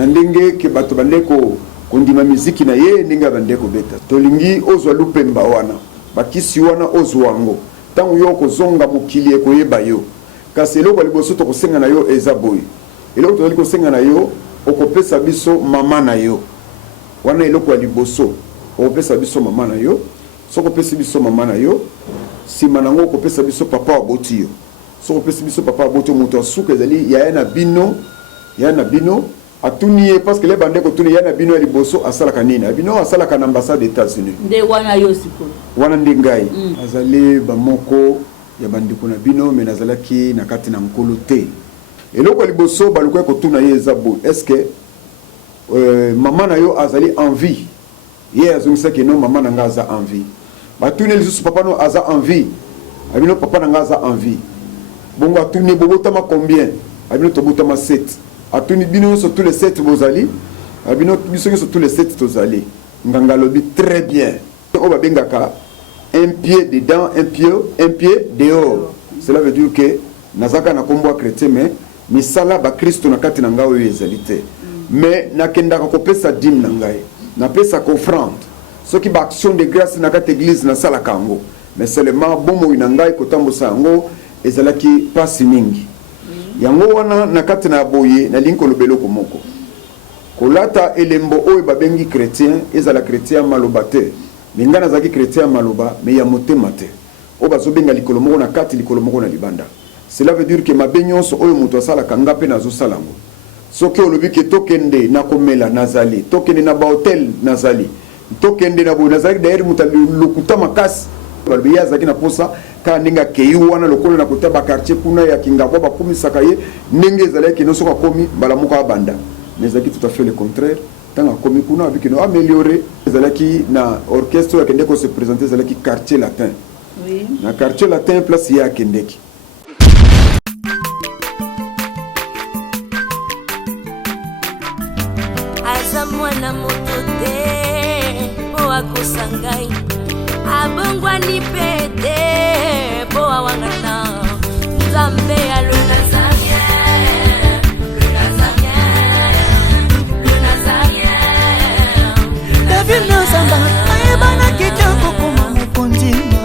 na ndenge ke bato bandeko kondima miziki na ye ndenge bandeko beta tolingi ozwa lupemba wana bakisi wana ozwango tangu yo kozonga mokili ekoyeba yo kasi eloko liboso tokosenga na yo eza boye eloko tozali kosenga na yo okopesa biso mama na yo wana eloko ya liboso okopesa biso mama na yo soko pesa biso mama na yo sima nango okopesa biso papa aboti yo soko pesa biso papa aboti moto asuka ezali ya na bino atuni parce que les bandeko tuni ya na bino ya liboso asalaka nini abino asalaka na ambassade des États-Unis nde wana yo siko wana ndengai azali bamoko ya bandeko na bino mais nazalaki na kati na nkolo te eloko liboso baluka ko tuna ye zabo est-ce que maman na yo azali envie ye azongisa ke no maman na nga aza envie batuni lisusu papa no aza envie abino papa na nga aza envie bongo atuni bobotama combien abino tobotama 7 atuni bino sur tous les 7 bozali abino biso sur tous les 7 tozali nganga lobi très bien o babengaka un pied dedans un pied dehors cela veut dire que nazaka na kombo chrétien mais misala ba Kristo na kati na ngao ezalité mais nakendaka kopesa dîme na ngai na pesa offrande ce qui ba action de grâce na kati église na sala kango mais seulement bomo ina ngai kotambosa yango ezalaki pasi mingi yango wana na kati na boye na linko lobelo komoko kolata elembo oyo babengi chrétien ezala chrétien maloba te minga nazaki chrétien maloba mais ya motema te o bazobenga likolo moko na kati likolo moko na libanda cela veut dire que mabenyonso oyo moto asala kanga pe nazo salango soki olobi ke tokende na komela nazali tokende na ba hotel nazali tokende na bo nazali d'ailleurs mutali lokuta makasi balobi yazaki na posa ka ndinga kei wana lokolo na kota ba quartier kuna ya kingabo ba komisaka ye ndenge ezalaki no soka komi bala moko abanda mais ezalaki tout à fait le contraire tanga komi kuna abiki no améliorer ezalaki na orchestre ya kende ko se présenter ezalaki quartier latin oui na quartier latin place ya kendeki mwana moto te po akosangai abongwa ni pete po awangata nzambe ya le nazarien David Nzamba ayebana kitoko koma mokondima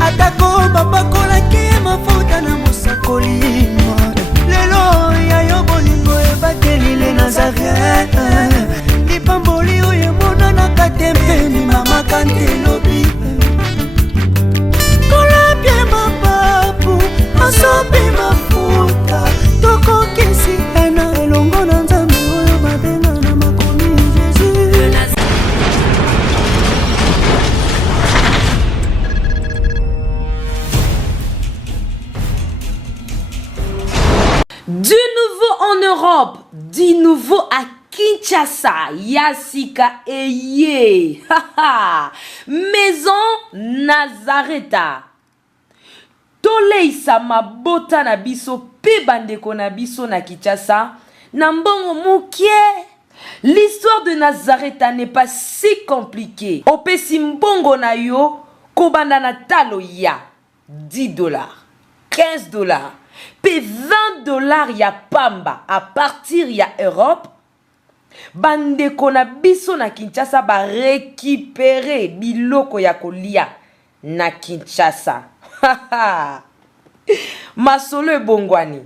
atako babakolaki mafuta na mosakolima lelo ya yo bolingo ebateli le nazarien pamboli oye mona na katempeni mama kantelobi kola pie mapapu masopi mafuta tokokisi ena elongo na nzambe oyo babenga na makomi Jésus. Du nouveau en Europe, du nouveau à Kinshasa, Yasika Eye, Maison Nazareta. Toleisa mabota na biso pe bandeko na biso na Kinshasa, na mbongo mukie. L'histoire de Nazareta n'est pas si compliquée. Opesi mbongo na yo, kobanda na talo ya $10, $15, pe $20 ya pamba à partir ya Europe. Bandeko na biso na Kinshasa ba récupérer biloko ya kolia na Kinshasa. Masolo ebongwani.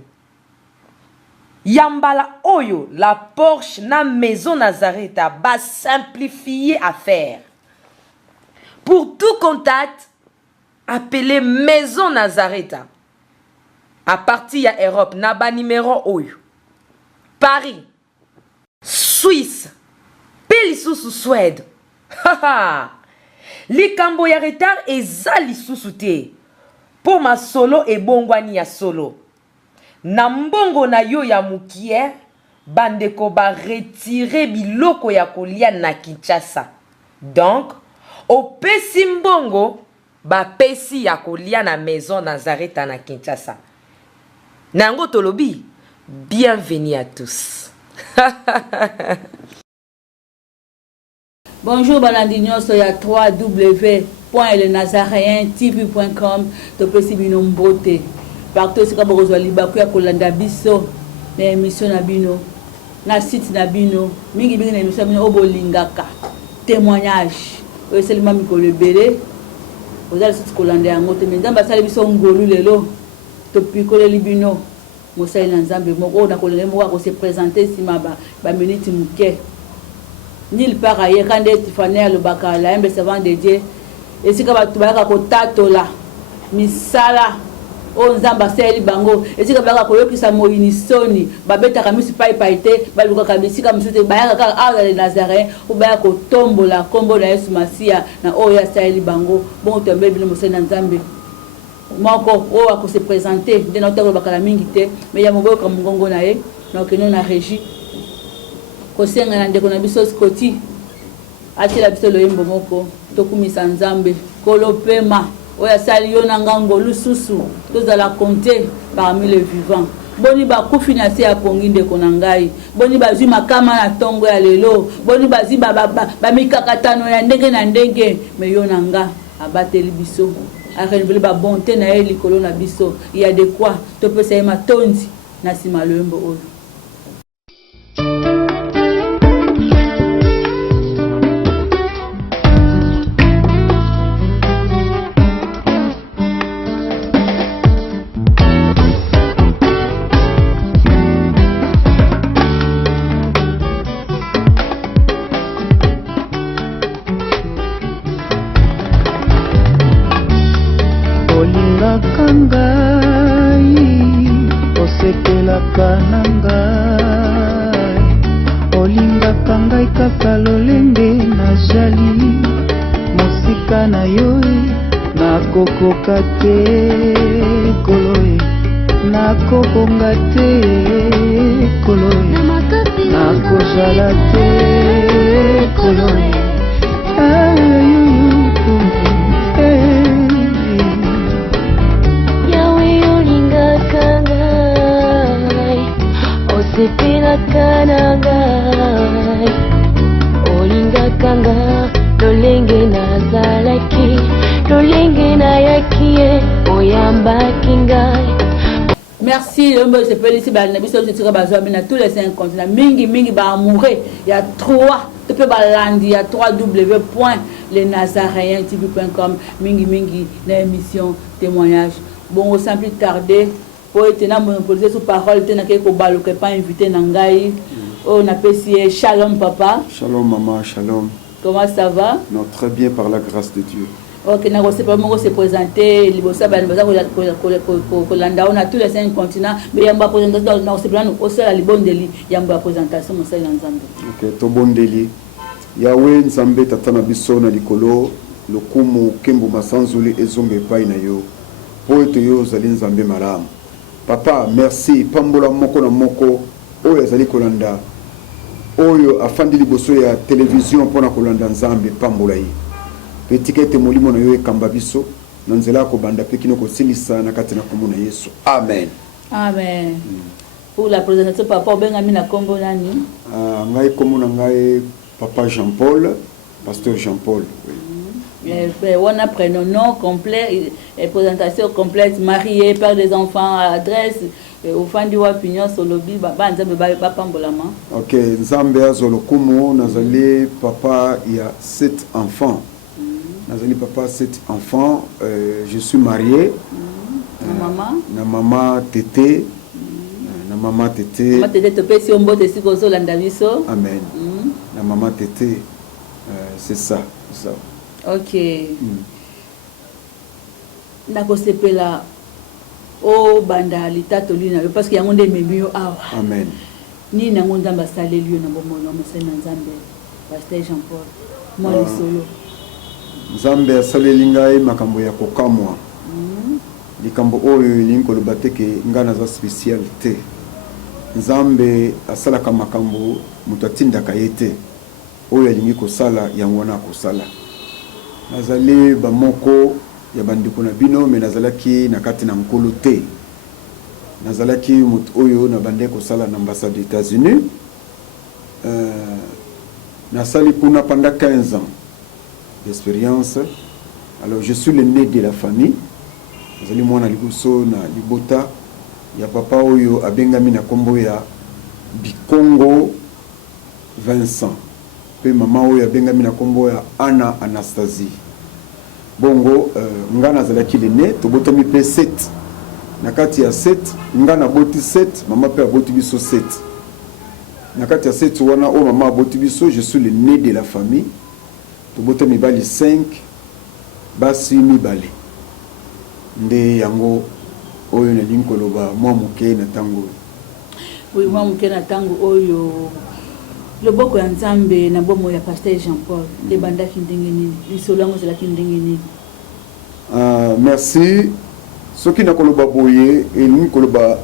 Yambala oyo la Porsche na Maison Nazareta ba simplifier affaire. Pour tout contact, appelez Maison Nazareta. À partir ya Europe na ba numéro oyo. Paris, Suisse, Pelisusu Suède. Likambo ya retard eza lisusu te. Po ma solo e bongwani ya solo. Na mbongo na yo ya mukie, bandeko ba retirer biloko ya kolia na Kinshasa. Donc, opesi mbongo ba pesi ya kolia na Maison Nazareta na Kinshasa. Nango tolobi, bienvenue à tous. Bonjour Balandignos, il y a www.elnazarientv.com. Tu peux suivre nos beautés. Partout, c'est comme Rosalie Bakou, Kolanda Bisso, l'émission Nabino. na site na bino mingi na émission bino obolingaka témoignage oyo selima mikolo ebele ozali site kolanda yango te mais nzambe asali biso ngolu lelo topikoleli bino mosali na nzambe moko oyo nakolinga moko akose présenter nsima baminiti moke nil part ayeka nde tifane alobaka la humble servant de Dieu esika bato bayaka kotatola misala oyo nzambe asaleli bango esika bayaka koyokisa moyini soni babetaka misu paipai te balukaka bisika mosusu te bayaka kaka awa na Nazaréen po baya kotombola nkombo na Yesu Masiya na oyo asaleli bango bongo toyambeli bino mosali na nzambe moko oyo akose présente nde naotaka kolobaka na mingi te mais ya moboyoka mongongo na ye nakokende na régie kosenga na ndeko na biso Scotty atila biso loyembo moko tokumisa nzambe kolopema oyo asali yo na ngango lususu tozala compter parmi les vivants boni bakufi na se ya pongi ndeko na ngai boni bazwi makama na ntongo ya lelo boni bazwi bamikakatano ya ndenge na ndenge me yo na nga abateli biso arenouveler babonté na ye likolo na biso ya de quoi topesa ye matondi na nsima loyembo oyo. Olingaka ngai kaka lolenge nazali mosika na yo nakokoka te koloe nakokonga te koloe nakozala te koloe sepelaka na ngai olingaka nga lolenge nazalaki lolenge nayaki ye oyambaki ngai. Merci loyembo sepeli ici na biso totira bazwa bina tous les 5 continents mingi ba amoureux ya 3 tope balandi ya www.lenazaréentv.com mingi na émission témoignage bon sans plus tarder pour être monopolisé sous parole te na ke ko baluka pas invité na ngai on appelle shalom papa. Shalom maman, shalom. Comment ça va? Non, très bien par la grâce de Dieu. Ok, na ko pas mo se présenter libosa ba baza ko landa on a tous les 5 continents mais yamba présentation na se plan au seul libondeli yamba présentation mo sai na nzambe. Ok, to bondeli. Yawe nzambe tatana biso na likolo lokumu kembo masanzuli ezonge pai na yo. Po eto yo zali nzambe malamu. Papa, merci. Pambola moko na moko. Oyo azali kolanda. Oyo afandi liboso ya télévision pona kolanda nzambe pambola yi. Petikete molimo na yo ekamba biso. Na nzela ko banda pekino ko silisa na kati na komona Yesu. Amen. Amen. Pour la présentation papa benga mina kombo nani? Ngai komona ngai papa Jean-Paul, pasteur Jean-Paul. Oui. On a prénom, nom complet, et présentation complète, marié, père des enfants, adresse, au fin du opinion sur le bible, nzambe ba pambolama. Ok, nzambe azolokumu nazali papa, il y a 7 enfants. Nazali papa 7 enfants, je suis marié. Na maman tété. Na maman tété. Maman tété topé si on bote si kozo landa biso. Amen. Na maman tété, c'est ça, c'est ça. Ok. Nakosepela o banda litato lina parce que yango nde memio awa. Amen. Ni nango nzamba saleli yo na bomono mosena nzambe. Pasteur Jean-Paul. Moi le solo. Nzambe asaleli ngai makambo ya kokamwa. Likambo oyo linko lobateke ngana za spécialité. Nzambe asalaka makambo mutatinda kayete. Oyo alingi kosala yango na kosala. Nazali bamoko ya bandiko na bino me nazalaki na kati na nkolo te. Nazalaki mutu oyo na bande kosala na ambassade des États-Unis. Nasali kuna pendant 15 ans d'expérience. Alors je suis le né de la famille. Nazali mwana liboso na libota ya papa oyo abengami na kombo ya Bikongo Vincent pe mama oyo abengami na kombo ya Anna Anastasie. Bongo nga nazalaki lene tobotami pe 7 na kati ya 7 nga na boti 7 mama pe aboti biso 7 na kati ya 7 wana o mama aboti biso je suis le né de la famille tobotami bali 5 basi mibale nde yango oyo na linkoloba mwa moke na tango oui mwa moke na tango oyo loboko ya nzambe na bomo ya pasteur Jean-Paul ebandaki ndenge nini lisolo yango ezalaki ndenge nini? Merci soki nakoloba boye elingi koloba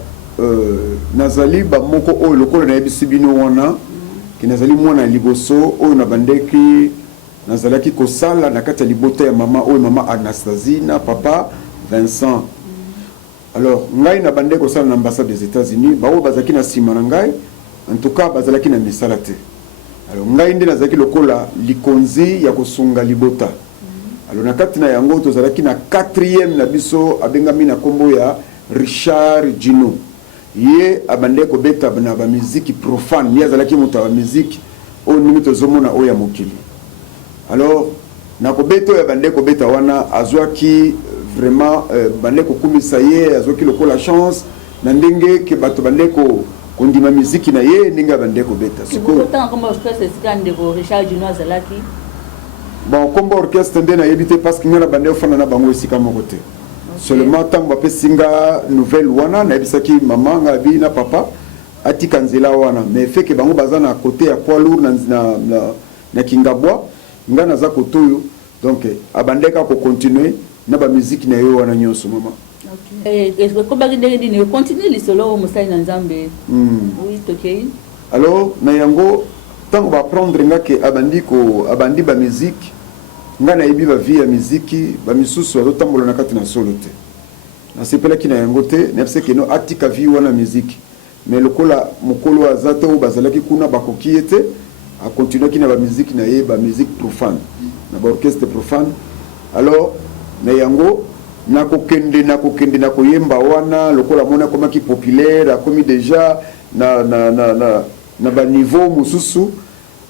nazali bamoko oyo lokola nayebisi bino wana ki nazali mwana liboso oyo na bandeki nazalaki kosala na kati ya libota ya mama oyo mama Anastasie na papa Vincent. Alors ngai na bandeki kosala na ambassade des États-Unis bao bazalaki na sima na ngai en tout cas bazalaki na misala te. Alors ngai nde nazalaki lokola likonzi ya kosunga libota. Alors na kati na yango tozalaki na 4e na biso abengami na kombo ya Richard Gino. Ye abande ko beta na ba musique profane, ye azalaki moto ba musique o nimi tozomona o ya mokili. Alors na ko beto ya bande ko beta wana azwaki vraiment bande ko kumisa ye azwaki lokola chance na ndenge ke bato bande ko kondima musique na ye ndenge bande ko beta. Siko tanga kama orchestre sikande ko Richard Gino azalaki. Bon, comme orchestre ndena yebite parce que ngana bande ofana na bango esika moko te. Seulement tant bapé singa nouvelle wana na bisaki maman ngabi na papa atika nzela wana mais fait que bango bazana à côté à poids lourd na kingabwa ngana za kotoyo donc abandeka ko continuer na ba musique na yo wana nyoso mama. OK. Est-ce que comme ndenge dini continue lisolo musali na nzambe? Oui, OK. Alors na yango tant ba prendre ngake abandi ba musique ngana yebi ba vie ya muziki ba misusu azotambola na kati na solo te na sepela kina yango te nepse keno atika vie wana muziki mais lokola mokolo azato bazalaki kuna bakoki ete a continuer kina ba muziki na ye ba musique profane na ba orchestre profane. Alors na yango na kokende na koyemba wana lokola mona komaki populaire akomi déjà na ba niveau mususu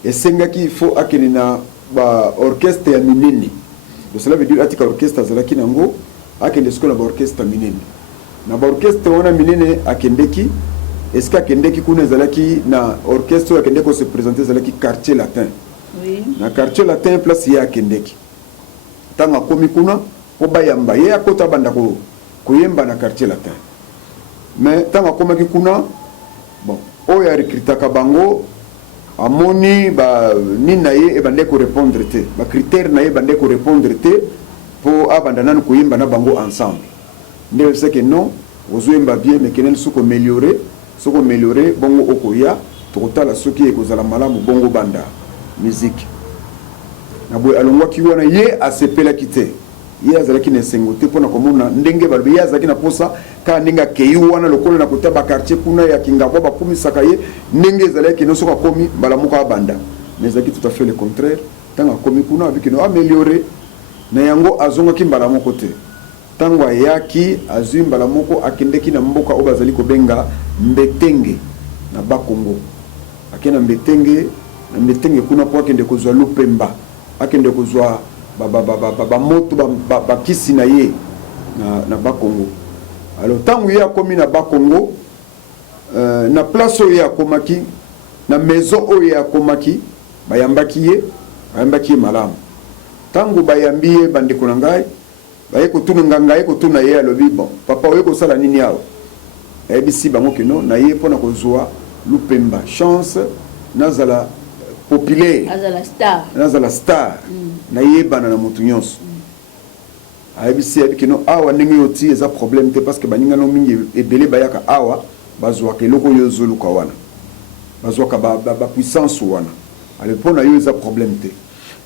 esengaki il faut akeni na ba orchestre ya minene. Donc cela veut dire atika orchestre azalaki nango akende skola ba orchestre minene na ba orchestre wana minene akendeki eska akendeki kuna azalaki na orchestre akende ko se présenter azalaki quartier latin. Oui. Na quartier latin place ya akendeki tanga komi kuna ko bayamba ye akota banda ko yemba na quartier latin mais tanga komaki kuna bon oya recrutaka bango amoni ba nina ye ebande ko répondre te ba critère na ye bande ko répondre te pour abandana ko yimba na bango ensemble ndé c'est que non ozoyemba bien mais kenel suko améliorer bongo okoya tokotala soki ekozala malamu bongo banda musique na boy alongwa ki wana ye asepela kite ye azalaki na sengote pona komona ndenge balbe ye azalaki na posa ka ndinga keyi wana lokolo na kotaba quartier kuna ya kingabo bakumisaka ye ndenge ezalaki no soka komi balamuka banda mais ezalaki tout à fait le contraire tanga komi kuna abiki no améliorer na yango azonga ki mbala moko te tango ayaki azwi mbala moko akendeki na mboka o bazali ko benga Mbetenge na Bakongo akena Mbetenge kuna po akende kozwa Lupemba akende kozwa ba moto ba kisi na ye na Bakongo. Alors tango ya komi na Bakongo na place oyo ya komaki na maison oyo ya komaki bayambaki ye malamu tango bayambi ye bandeko na ngai baye kotuna nganga ye kotuna ye alobi bon papa oyo kosala nini awo ebisi bango kino na ye pona kozwa Lupemba chance nazala populaire nazala star na ye bana na mutu nyonso ayebisi abikino awa ndenge yoti eza problème te parce que baninga no mingi ebele bayaka awa bazwaka eloko yo zoluka wana bazwaka ba puissance wana ale pona yo eza problème te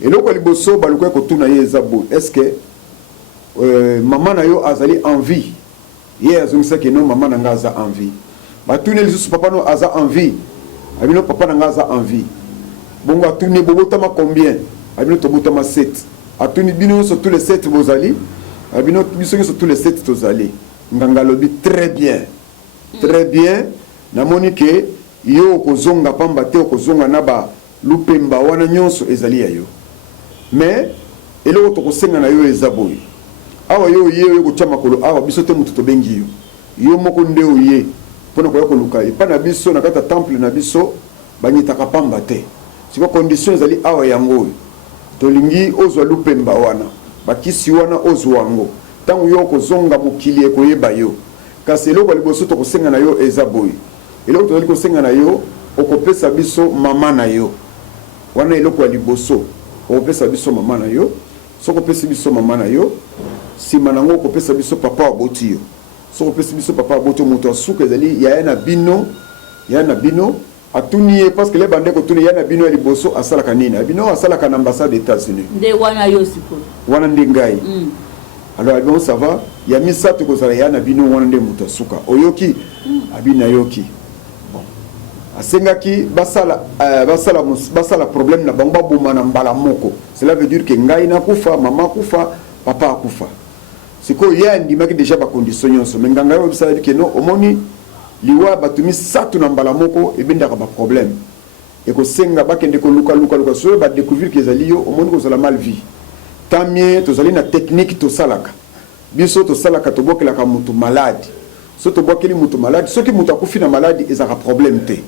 eloko liboso baluko kotuna ye eza bo est-ce que maman na yo azali envie ye azongisa ke no maman na nga aza envie batune lisusu papa no aza envie abino papa na nga aza envie bongo atuni bobotama combien abino tobotama 7 atuni bino sur tous les 7 bozali abino biso sur tous les 7 tozali nganga lobi très bien na moni que yo kozonga pamba te kozonga na ba lupemba wana nyonso ezali ya yo. Mais eloko tokosenga na yo eza boye. Awa yo ye ko chama kolo awa biso te mutu to bengi yo. Yo moko nde oye pona ko yokoluka epa na biso na kata temple na biso banyitaka pamba te. Siko condition ezali awa yango. Tolingi ozwa lupemba wana bakisi wana ozwa wango. Tangu yo kozonga mokili ekoyeba yo. Kasi eloko liboso tokosenga na yo eza boye. Eloko tozali kosenga na yo okopesa biso mama na yo. Wana eloko liboso okopesa biso mama na yo. Soko pesa biso mama na yo. Sima nango okopesa biso papa aboti yo. Soko pesa biso papa aboti moto asuka ezali ya na bino atuni parce que les bandeko tuni ya na bino liboso asala kanina. Bino asala kan ambassade des États-Unis. Nde wana yo siko. Wana ndingai. Alors bon ça va, ya misa to kozala ya na bino wana nde moto asuka. Oyoki abina yoki. Bon. Asengaki basala problème na bango boma na mbala moko. Cela veut dire que ngai na kufa, mama kufa, papa kufa. Siko ya ndimaki déjà ba condition nyonso. Mais nganga yo bisa dire que non omoni liwa batumi satu na mbala moko ebendaka ba problème. Et ko senga bakende ko luka so ba découvrir que ezali yo omoni ko zala mal vie. Tamie tozali na technique to salaka. Biso to salaka to bokela ka mutu malade. So to bokeli mutu malade, so ki mutu akufi na malade ezaka problème te.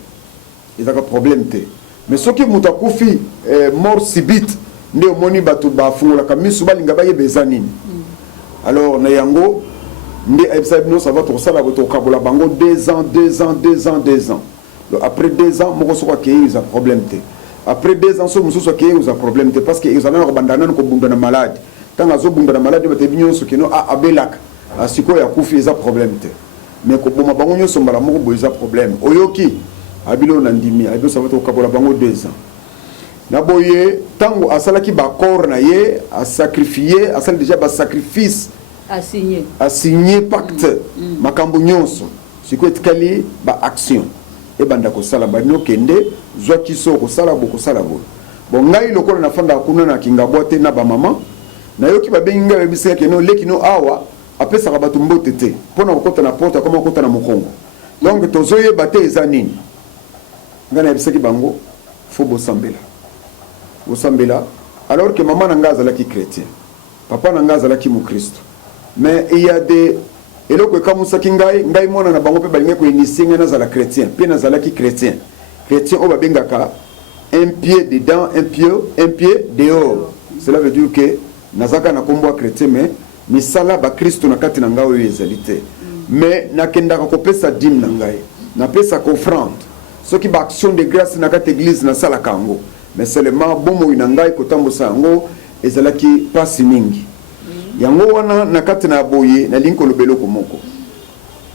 Mais so ki mutu akufi mort subite nde omoni batu ba fungola ka misu balinga baye bezanini. Alors na yango nde ebsabino ça va to sala to kabola bango 2 ans. Donc, après 2 ans moko so kwa ke ils a problème te. Après 2 ans, so mususu ke uza problème te parce que ils ont bandana ko bunda na malade. Tant azo bunda na malade ba te binyo so ke no abelaka. Asiko ya kufi eza problème te. Mais ko boma bango nyo so mbala moko bo eza problème. Oyoki abilo na ndimi, abilo ça va to kabola bango 2 ans. Na boye tango asalaki ba corps na ye, a sacrifier, asal déjà ba sacrifice a signé pacte makambo nyonso. Siko etkali ba action. E banda ko sala ba no kende zwa kiso ko sala bo. Bon ngai lokola na fanda kuna na kinga bote na ba mama na yoki ba benga be bisika ke no leki no awa apesa ka batu mbote te pona kokota na porta koma kokota na mokongo. Donc tozoye bate ezanini ngana bisiki bango fo bo sambela alors que maman na ngaza la ki chrétien papa na ngaza la ki mu Christ. Mais il y a des eloko kamusaki ngai mona na bango pe balinga ko inisinga na zala chrétien pe na zala ki chrétien o babengaka un pied dedans un pied dehors. Cela veut dire que nazaka na kombo chrétien mais misala ba Kristo na kati na ngao ezalité. Mais nakenda ko pesa dim na ngai na pesa ko offrande ce qui ba action de grâce na kati église na sala kango mais seulement bomo ina ngai ko tambosa ngo ezalaki pasi mingi. Yango wana na kati na boye na linko lobelo komoko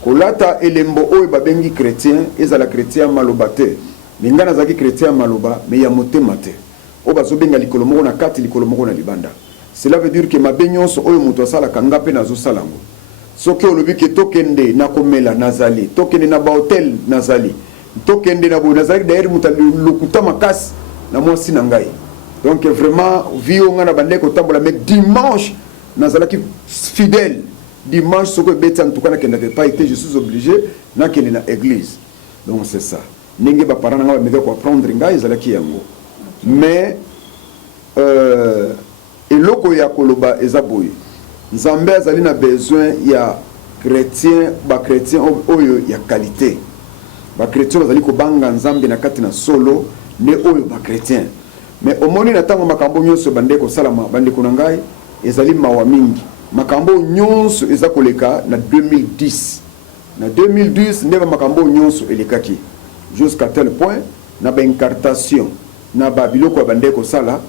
kolata elembo oyo babengi chrétien ezala chrétien maloba te mingana zaki chrétien maloba mais ya motema te o bazobenga likolo moko na kati likolo moko na libanda. Cela veut dire que mabenyonso oyo moto asala kanga pe nazo salango soki olobi ke tokende na komela nazali tokende na ba hotel nazali tokende na bo nazali d'ailleurs muta lokuta makasi na mwasi na ngai. Donc vraiment vio ngana bandeko tambola mais dimanche nazalaki fidèle dimanche soko beta en tout cas n'avait pas été je suis obligé na kende na église. Donc c'est ça ninge ba parana nga ba ko apprendre ngai ezalaki yango mais eloko ya koloba ezaboye nzambe azali na besoin ya chrétien oyo ya qualité ba chrétien bazali ko banga nzambe na kati na solo ne oyo ba chrétien. Mais omoni na tango makambo nyonso bandeko salama bandeko na ngai ezali mawa mingi makambo nyonso eza koleka na 2010 na 2010 ndeba makambo nyonso elekaki jusqu'à tel point na ba incartation na ba biloko bandeko sala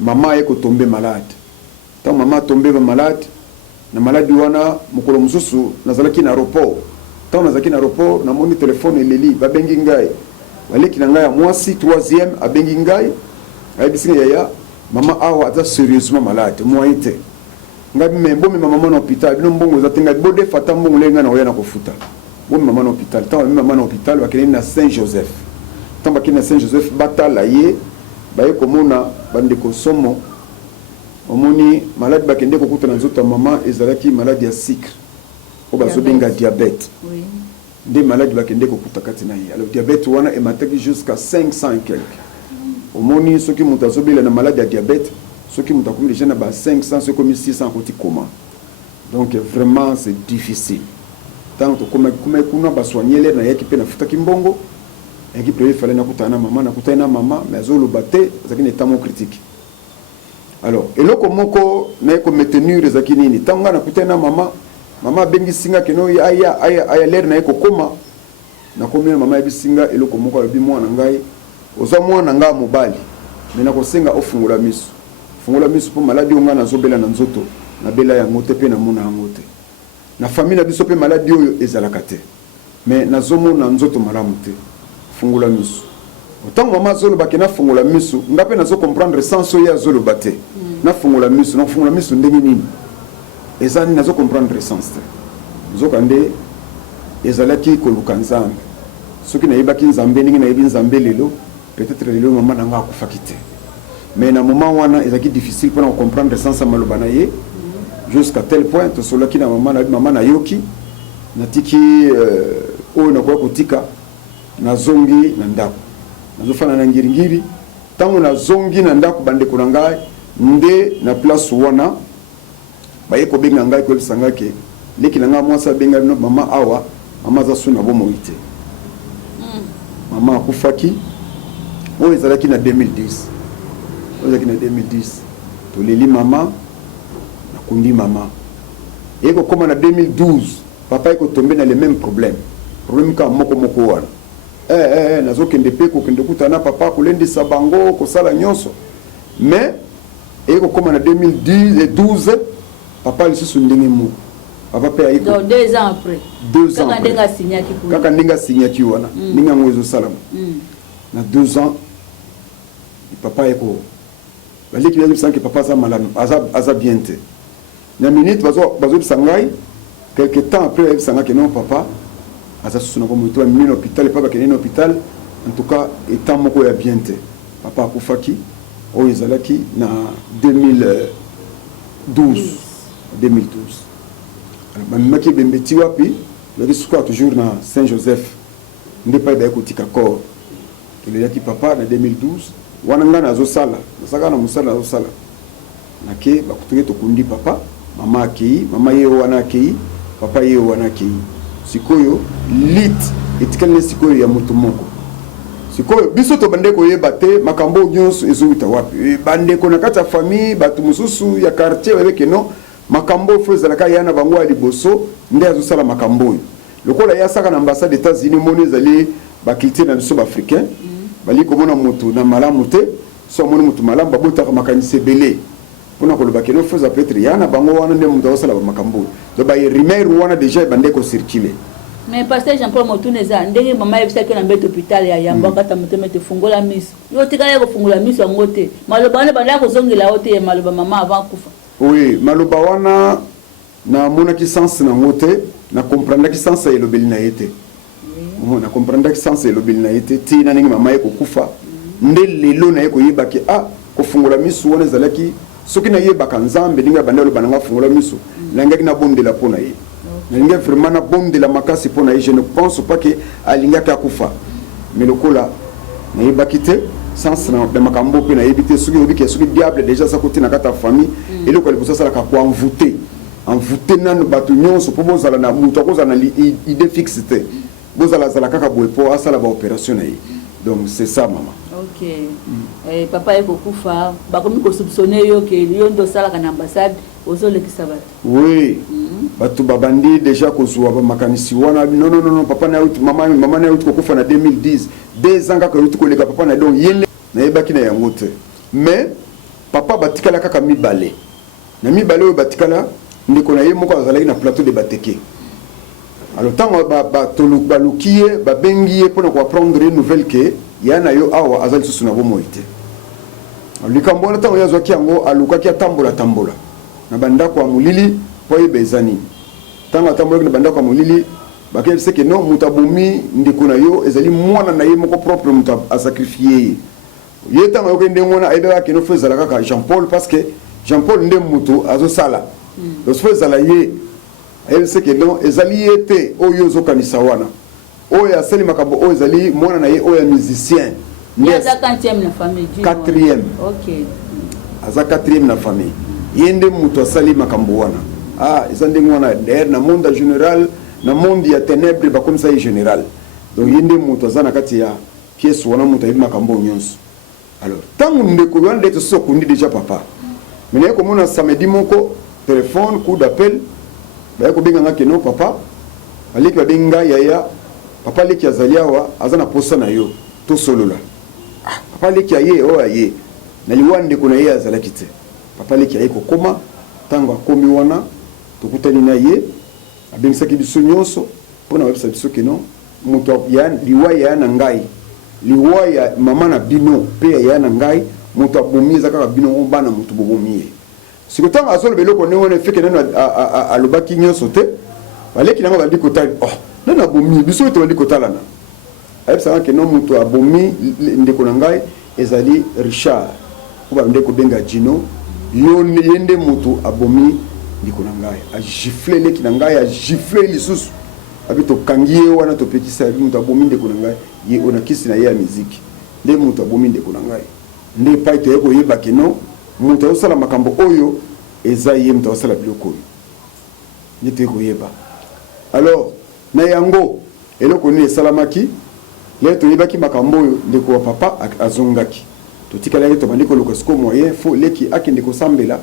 maman eko tomber malade tant maman tomber malade na maladie wana mukolo mususu nazalaki na aéroport tant nazalaki na aéroport na moni téléphone eleli ba bengi ngai baleki na ngai ya mwasi 3e abengi ngai ayibisinga yaya maman awa aza sérieusement malade moyen te ngabi membo mi maman na hôpital bino mbongo za tenga bode fata mbongo lenga na oya na kofuta bo maman na hôpital tant maman na hôpital bakeni na Saint-Joseph tant bakeni na Saint-Joseph batala ye baye komona bandeko somo omoni malade bakende kokuta na nzoto maman ezalaki maladie ya sucre o bazobenga diabète. Oui. des malades bakende ko kutakati na ye. Alors diabète wana emataki jusqu'à 500 et quelques. Au moni ceux qui mutazobela na malade ya diabète, ceux qui mutakomi déjà na ba 500, ceux comme 600 koti coma. Donc vraiment c'est difficile. Tant que comme kuna ba soigner les na yaki pe na futa kimbongo, yaki prévu fallait na kutana maman, mais azolo baté, ça qui est tellement critique. Alors, et là komoko na ko maintenir les akinini, tanga na kutana maman bengi singa keno aya l'air na ko koma na komina maman bisinga et là komoko bi mwana ngai oza mwana nga mobali mais na ko singa ofungula miso. Fungula miso pour maladie onga na zobela na nzoto. Na bela ya ngote pe na mona ngote na famille na biso pe maladie oyo ezalaka te mais nazomo na nzoto malamu te fungula miso autant mama zolo bakena fungula miso ngape nazo comprendre sens ya zolo bate na fungula miso ndenge nini ezani nazo comprendre sens te zokande ezalaki koluka nzambe soki na yebaki nzambe ndenge na yebi nzambe lelo peut-être lelo mama nanga akufaki te mais na moment wana ezaki difficile pour comprendre sens ya maloba na ye jusqu'à tel point to solaki na maman na yoki natiki o na kwa kutika na zongi na ndako nazofana na ngiringiri tango na zongi na ndako bande kunanga nde na place wana baye ko benga ngai ko sangake leki na nga mwasa benga no mama awa mama za suna bo moite mama akufaki o ezalaki na 2010 to leli mama kundi mama et comme en 2012 papa est tombé dans les mêmes problème ka moko wana nazo kende pe ko kende kutana papa ko lendi sabango ko sala nyonso mais et comme en 2010 et 12 papa li susu ndenge mo papa pe aiko donc 2 ans après 2 ans kaka ndenga signaki wana ninga ngwezo salama na 2 ans papa eko baliki ya que papa za malano aza bien te na minute bazo bisangai quelque temps après bisanga que non papa aza susuna comme toi mini hôpital papa que hôpital en tout cas étant moko ya bien te papa akufaki o ezalaki na 2012 alors mamaki bembeti wapi le risque toujours na Saint-Joseph n'est pas ba kotika corps il y a qui papa na 2012 wananga na zo sala saka na musala zo sala nake bakutuke to kundi papa mama akei mama yeo wana akei papa yeo wana akei sikoyo lit etikale sikoyo ya mutu moko sikoyo biso to bande ko yeba te makambo nyonso ezuita wapi bande ko na kata famille batu mususu ya quartier weke no makambo feza la kaya na bango liboso nde azo sala makambo lokola ya saka na ambassade des États-Unis monezali ba kilité na biso africain bali ko mona mutu na malamu te so mona mutu malamu babota makanise belé pona ko lobaki no feza peut-être yana bango wana nde mutu osala ba makambo do ba rumeur wana déjà bande ko circuler mais pasteur Jean-Paul Motuneza ndenge mama yebisa ke na mbeto hôpital ya yamba kata mutemete fungola miso yo tikala ko fungola miso ngote maloba wana banda ko zongela ote ya maloba mama avant kufa oui maloba wana na mona ki sens na ngote na comprendre ki sens ya lobeli na yete na comprendre ki sens ya lobeli na yete ti na ningi mama yeko kufa nde lelo na yeko yebaki ko fungola miso wana zalaki soki na yebaka nzambe ninga banda lo bananga fungola miso langaki na bondela pona ye ninga vraiment na bondela makasi pona ye je ne pense pas que alinga ka kufa mais lokola na yebaki te sens na de makambo pe na yebite soki yobiki soki diable déjà sa côté na kata famille et lokola bosa sala ka ko envoûter nanu batu nyonso po bozala na mutu akozala na idée fixe te bozala zala kaka boye po asala ba opération na ye donc c'est ça maman. OK. Papa eko kufa bakomi ko soupçonner yo ke yo ndo sala kana ambassade ozole kisabata. Oui. Batu babandi déjà ko zuwa ba makanisi wana non papa na yuti maman na yuti ko kufa na 2010 2 ans kaka yuti ko lega papa na donc yele na yebaki na yango te mais papa batikala kaka mibale na mibale o batikala ndiko na ye moko azalaki na plateau de Bateke. Alors tant ba lukiye ba bengiye pour ko apprendre une nouvelle que yana yo awa azali susu na bomoite. Likambo na tango yazo kiango aluka ki atambola na banda kwa mulili po yebezani. Tango atambola na banda kwa mulili bakeli seke non mutabumi ndiko na yo ezali mwana na ye moko propre muta a sacrifier. Ye tango yo kende mwana ayeba ke no fezala kaka Jean-Paul parce que Jean-Paul ndem mutu azo sala. Donc fezala ye elle sait que non ezali été oyo zo kanisa wana oyo asali makambo oyo ezali mwana na ye oyo ya musicien aza 4e na famille 4e aza 4e na famille ye nde moto asali makambo wana eza ndenge wana d'ailleurs na monde général na monde ya ténèbre bakomisa ye général donc ye nde moto aza na kati ya pièce wana moto ayebi makambo nyonso alors ntango ndeko wana nde tosi okundi déjà papa me naye komona samedi moko téléphone coup d'appel baye kobenganga keno papa aleki babengi ngai yaya papa aleki azali awa aza na posa na yo tosolola papa aleki aye oyo aye na liwa ndeko na ye azalaki te papa aleki aye kokoma ntango akomi wana tokutani na ye abengisaki biso nyonso mpona bayebisa biso keno moto liwa yaya na ngai liwa ya mama na bino mpe yaya na ngai moto abomi eza kaka bino ngo bana moto bobomi ye siko ntango azoloba eloko ndenge wana efeke nano alobaki nyonso te baleki nango bandi kotala nano abomi biso ete bandi kotalana ayebisaka keno moto abomi ndeko na ngai ezali Richard po bande kobenga Jino ye nde moto abomi ndeko na ngai agifle eleki na ngai agifle lisusu abi tokangi ye wana topekisa abi moto abomi ndeko na ngai ye onakisi na ye ya miziki nde moto abomi ndeko na ngai nde epai toye koyeba keno moto azosala makambo oyo eza ye moto azosala biloko oyo nde toye koyeba alors na yango eloko nini esalamaki lelo toyebaki makambo oyo ndeko wa papa azongaki totikalaki tobandi koluka siko moyen fo leki akende kosambela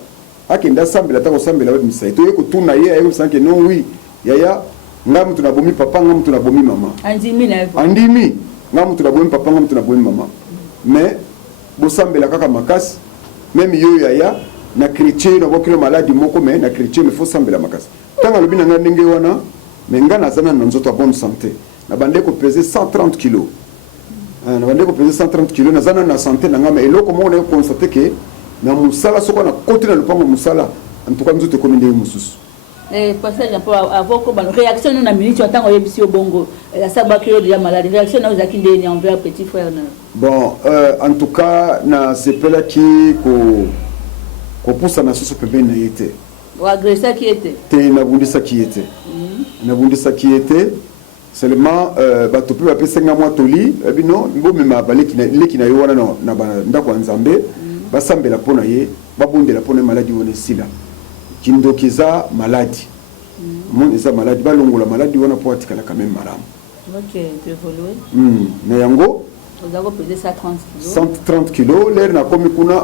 akende asambela ata kosambela bamisa ye toye kotuna ye ayebisaki non oui yaya nga mutu nabomi papa nga mutu nabomi mama andimi nga mutu nabomi papa nga mutu nabomi mama mais bosambela kaka makasi même yo yaya na chrétien na bokilo maladi moko mais na chrétien il faut sambela makasi tanga lobi na nga ndenge wana mais nga nazana na nzoto ya bonne santé na bande ko peser 130 kg na bande ko peser 130 kg nazana na santé na nga mais eloko moko na constater que na musala soko na côté na lupango musala en tout cas nzoto ko ndenge mususu passage pour avoir comme réaction na minute en tant yebisi obongo la sabakio de la maladie réaction na uzaki ndeni envers petit frère na bon en tout cas na sepela ki ko poussa na susu pembeni na yete ou agressa qui était te na bundisa qui était na bundisa qui était seulement bato pe bapesenga mwa toli bino mbomema baleki na yo wana na ndako ya nzambe basambela mpona ye babondela mpona maladi wana esila kindoki eza maladi mon eza maladi balongola maladi wana po atikala quand même malamu na yango ozago peser 130 kg l'air na komi kuna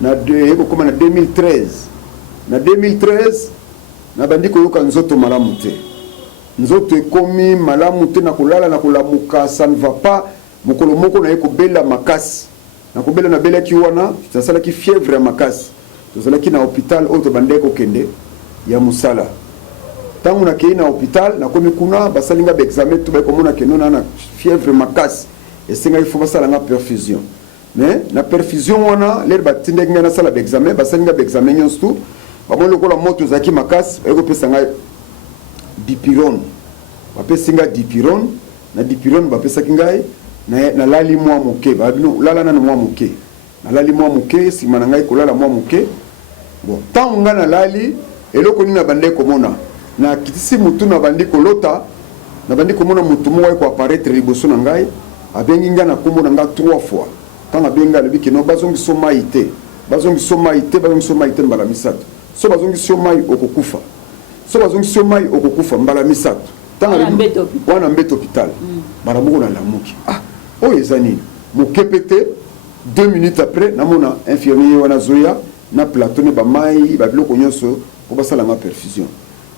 na ekokoma na 2013 na 2013 na bandi koyoka nzoto malamu te nzoto ekomi malamu te na kolala na kolamuka ça ne va pas mokolo moko na ekobela makasi na kobela na belaki wana tasalaki fièvre ya makasi tozalaki na hôpital oyo tobandeki kokende ya musala ntango nakei na hôpital nakomi kuna basalinga baexamen to bakomona keno na fièvre makasi esengaki fo basalanga perfusion mais na perfusion wana lere batindeki ngai nasala baexamen basalinga baexamen nyonso tu bamoni lokola moto ezalaki makasi bayekopesa ngai dipirone bapesinga dipirone na dipirone bapesaki ngai nalali mwa moke babino lala nano mwa moke nalali mwa moke nsima na ngai kolala mwa moke bon ntango ngai nalali eloko nini na bandi komona na kitisi mutu na bandi kolota na bandi komona mutu moko ayeko apparaître liboso na ngai abengi ngai na kombo na ngai 3 fois ntango abengi ngai alobi keno bazongiso mai te bazongiso mai te bazongiso mai te mbala misato so bazongiso mai okokufa so bazongiso mai okokufa mbala misato wana mbeto hôpital bana moko nalamuki oyo eza nini mokepe te 2 minutes après namona infirmier wana zoya na plateau ne bamai babiloko nyonso po basalanga perfusion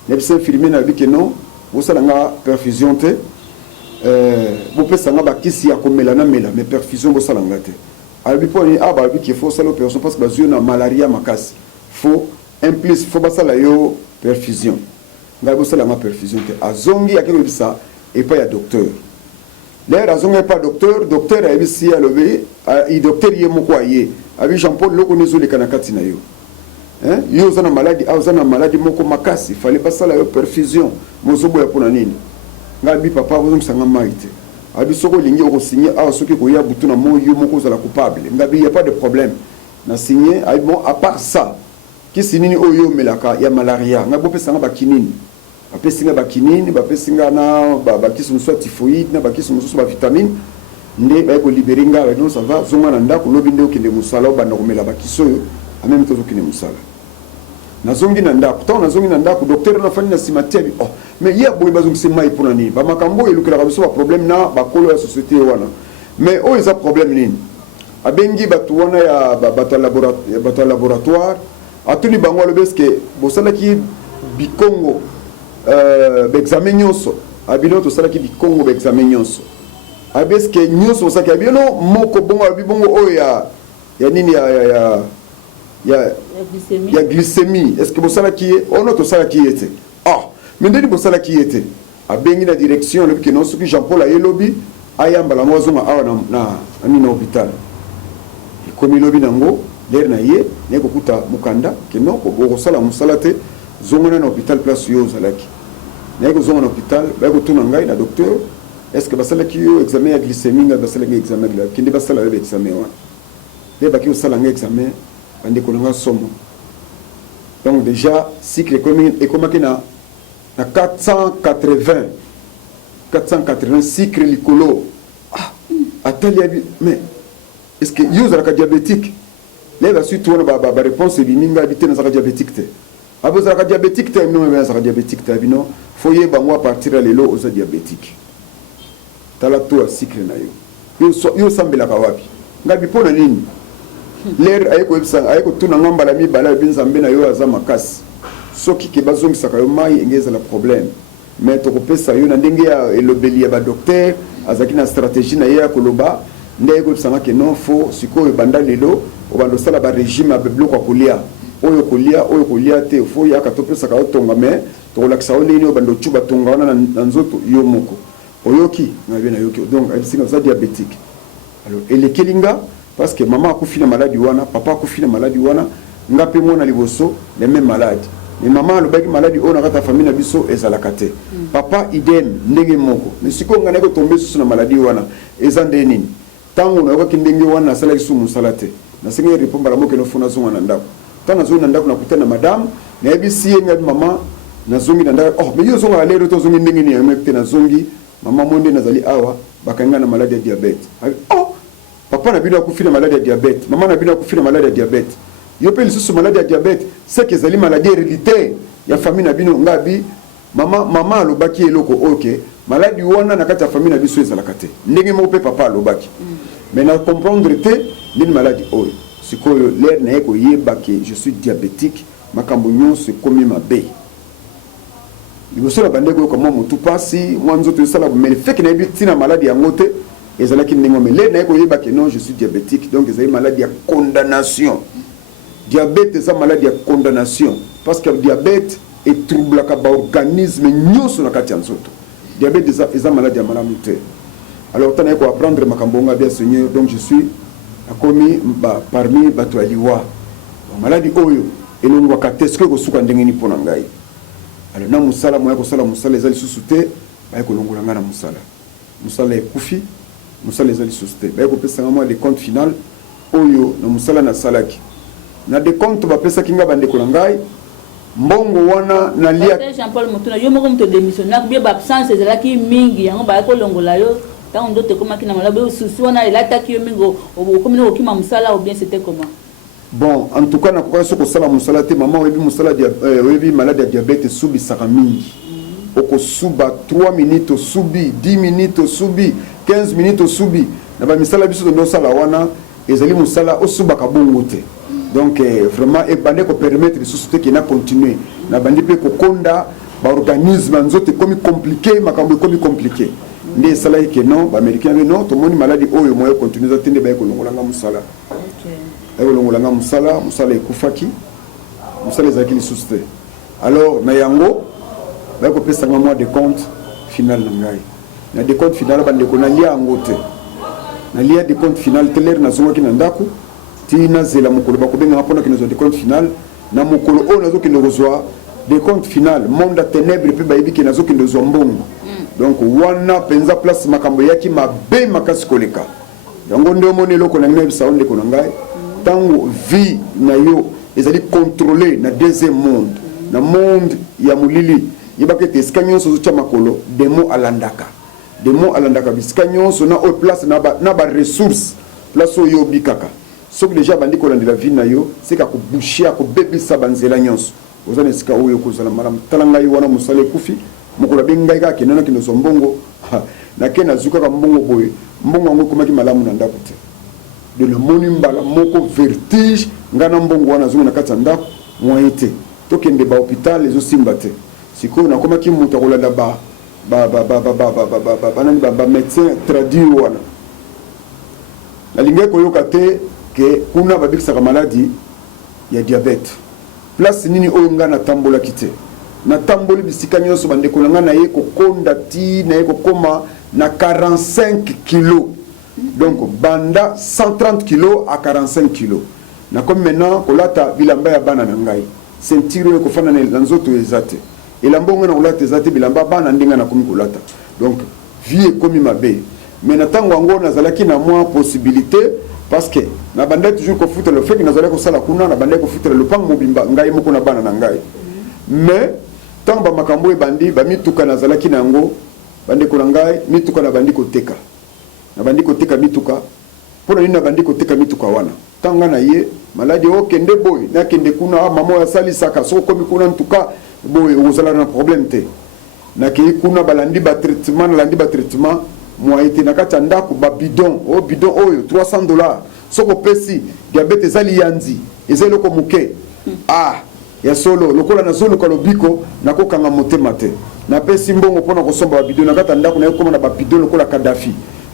nebisa infirmier na bike non bosalanga perfusion te bopesanga bakisi ya komela na mela mais perfusion bosalanga te alobi mpo ni balobi ke fo osala opération parce que bazwi na malaria makasi fo implice fo basala yo perfusion ngai bosalanga perfusion te azongi akei koyebisa epai ya docteur l'air azonga epai docteur ayebisi alobi docteur ye moko aye abi Jean Paul loko nezoleka na kati na yo yo oza na maladi moko makasi fallait basala yo perfusion mozoboya mpona nini ngai bi papa ozongisanga mai te abi soko olingi okosinye awa soki koya butu na moi yo moko ozala coupable ngai bi y a pas de problème na signé abi bon à part ça kisi nini oyo omelaka ya malaria ngai bopesanga bakinini bapesinga bakinini bapesinga na bakisi mosusu typhoïde na bakisi mosusu bavitamine nde baye kolibere nga non ça va zonga na ndako lobi nde okende mosala obanda komela bakisi oyo ameme to ozokende mosala nazongi na ndako ntango nazongi na ndako docteur nafani na nsima te abi oh mais ye aboyi bazongisi mai mpona nini bamakambo oyo elukelaka biso baproblème na bakolo ya société wana mais oyo eza problème nini abengi bato wana ya bato ya laboratoire atuni bango alobi eske bosalaki bikongo baexamen nyonso abino tosalaki bikongo baexamen nyonso abi eske nyonso osalaki abino moko bongo alobi bongo oyo ya nini ya glycémie est-ce que bosalaki ye ono tosalaki ye te mais ndeni bosalaki ye te abengi na direction alobi ke non soki Jean Paul ayelobi ayambala mo azonga awa na hôpital ekomi lobi nango lere na ye ne kokuta mukanda ke non bokosala mosala te zongona na hôpital place yo ozalaki naye kozonga na hôpital baye kotuna ngai na docteur est-ce que basalaki yo examen ya glycémie ngai basalaki examen ya kende basala yo examen wana nde baki kosala ngai examen bandeko na nga somo donc déjà cycle ekomaki na 480 cycle likolo atali abi mais est-ce que yo ozalaka diabétique leba suite wana baréponse ebimi ngai abi te nazalaka diabétique te abo ozalaka diabétique te abino nazalaka diabétique te abino fo yeba ngo a partir ya lelo oza diabétique tala to ya cycle na yo osambelaka wapi ngai bi mpona nini lere ayeko tuna nga mbala mibala ya binzambe na yo aza makasi soki ke bazongisaka yo mai enge ezala problème mais tokopesa yo na ndenge ya elobeli ya badocteur azalaki na stratégie na ye ya koloba nde ayekobisanga ke non fo sikoyo ebanda lelo obanda osala barégime ya biloko ya kolia oyo kolia te fo yaka topesaka yo tonga mais tokolakisa yo ndenge obanda ocu batonga wana na nzoto yo moko oyoki ngabe na yoki donc abisinga oza diabétique alors elekeli nga parce que maman akufi na maladie wana papa akufi na maladie wana nga pe mona liboso les mêmes maladies mais maman alobaki maladie oyo na kata famille na biso ezalaka te papa idem ndenge moko mais sikoyo nga naye kotombe susu na maladie wana eza nde nini ntango nayokaki ndenge wana nasalaki su mosala te nasengi repombala moke nofuna zonga na ndako ntango nazongi na ndako nakutana na madame nayebisi ye ngabi mama nazongi na ndako mais yo ozongaka lero to ozongi ndenge nini ayemaki te nazongi mama mo nde nazali awa bakangi na maladie ya diabete papa na bino akufi na maladie ya diabete mama na bino akufi na maladie ya diabete yo pe lisusu maladie ya diabete c'est que ezali maladie héréditaire ya famille na bino ngabi mama alobaki eloko ok maladie wana na kati ya famille na biso ezalaka te ndenge moko pe papa alobaki mais na comprendre te ndeni maladie oyo sikoyo lere na ye koyeba ke je suis diabétique makambo nyonso ekomi mabe liboso na bandeko oyo kama motu pasi mwa nzoto esala bomele feke na yebi ntina maladie yango te ezalaki ndenge mais lere na ye koyeba ke non je suis diabétique donc ezali maladie ya condamnation diabète eza maladie ya condamnation parce que diabète etroublaka baorganisme nyonso na kati ya nzoto diabète eza maladie ya malamu te alors tana ye koapprendre makambo nga bien seigneur donc je suis akomi parmi bato ya liwa maladie oyo elongwaka te soki ekosuka ndenge nini mpo na ngai alors na mosala moya kosala mosala eza lisusu te baye kolongola ngai na mosala ekufi mosala eza lisusu te baye kopesanga mwa de compte final oyo na mosala nasalaki na de compte bapesaki nga bandeko na ngai mbongo wana na lia Jean Paul Mutuna yo moko mto démissionnaire bien absence ezalaki mingi yango baye kolongola yo tant ndote komaki na malabe susu wana elataki yo mingo okomi na kokima mosala ou bien c'était comment? Bon, en tout cas, na kwa soko sala musala te maman webi musala webi malade ya diabète subi saka mingi. Oko suba 3 minutes subi, 10 minutes subi, 15 minutes subi. Na ba misala biso ndo sala wana ezali musala osuba ka bongo te. Donc vraiment e bande ko permettre de société qui na continuer. Na bandi pe ko konda ba organisme nzote komi compliqué makambo komi compliqué. Ndé sala ke non, ba américain non, to moni maladie oyo moyo continuer zatende ba ko longola musala. Longola musala ekufaki musala ezalaki lisusu te alors na yango bakopesanga mwa de compte final na ngai na de compte final bandeko nalia yango te nalia de compte final te lere nazongaki na ndako ti nazela mokolo bakobenganga mpona ke nazwa de compte final na mokolo oyo nazokende kozwa de compte final monde ya ténèbre mpe bayebi ke nazokende kozwa mbongo donc wana mpenza place makambo eyaki mabe makasi koleka yango nde omoni eloko na ngai nayebisa o ndeko na ngai tango vie na yo ezali contrôlé na deuxième monde na monde ya mulili yebaka te esika nyonso ozotya makolo demo alandaka bisika nyonso na oyo place na ba ressource place oyo obikaka soki déjà bandi kolandela vie na yo seka koboucher akobebisa banzela nyonso oza na esika oyo kozala malamu tala ngai wana mosala ekufi mokolo abengi ngai kaka kende nakende ozwa mbongo nake nazwi kaka mbongo boye mbongo yango ekomaki malamu na ndako te de namoni mbala moko vertige ngai na mbongo wana azonga na kati ya ndako moyen te tokende bahôpital ezosimba te sikoyo nakomaki moto akolanda bamédecin traduire wana nalingai koyoka te ke kuna babikisaka maladi ya diabete place nini oyo ngai natambolaki te natamboli bisika nyonso bandeko na ngai naye kokonda ti naye kokoma na 45 kilo donc banda 130 kilo à 45 kilo nakomi maintenant kolata bilamba ya bana na ngai ceinture oyo kofanda na nzoto eza te elamba ongo na kolata eza te bilamba bana ndenge nakomi kolata donc vie ekomi mabe mais na ntango yango nazalaki na mwa possibilité parce que na bandaki toujours kofutela le fait que nazalaki kosala kuna na bandaki kofutela lopango mobimba ngai moko na bana na ngai mais ntango bamakambo ebandi bamituka nazalaki na yango bandeko na ngai mituka na bandi koteka mituka mpona nini na bandi koteka mituka wana ntango na ye maladi okende boye nakende kuna mama asalisaka soki okomi kuna ntuka boye ozala na problème te nakei kuna balandi batraitement moyen te na kati ya ndako babidon oyo $300 soki opesi diabete eza liyanzi eza eloko moke ya solo lokola nazoluka lobiko nakokanga motema te napesi mbongo mpona kosomba babidon na kati ya ndako naye koma na babidon lokola Kadhafi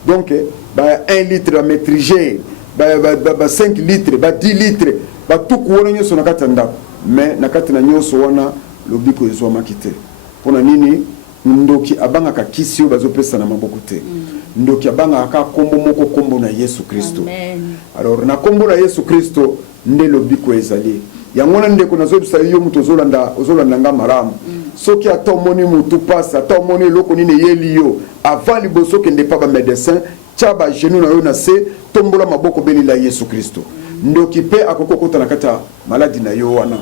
donc 1 litre ya maîtriger 5 litres 10 litres batuku wana nyonso na kati ya ndako mais na kati na nyonso wana lobiko ezwamaki te mpona nini ndoki abangaka kisi oyo bazopesa na maboko te ndoki abangaka kombo moko kombo na Yesu Kristo. Alors na kombo na Yesu Kristo nde lobiko ezali yango wana ndeko nazobisa yo mutu ozolanda nga malamu soki ata omoni mutu pasi ata omoni eloko nini yeli yo avant liboso kende pa bamédecin tia bagenu na yo na se tombola maboko belela Yesu Kristo ndoki mpe akokokota na kati ya maladi na yo wana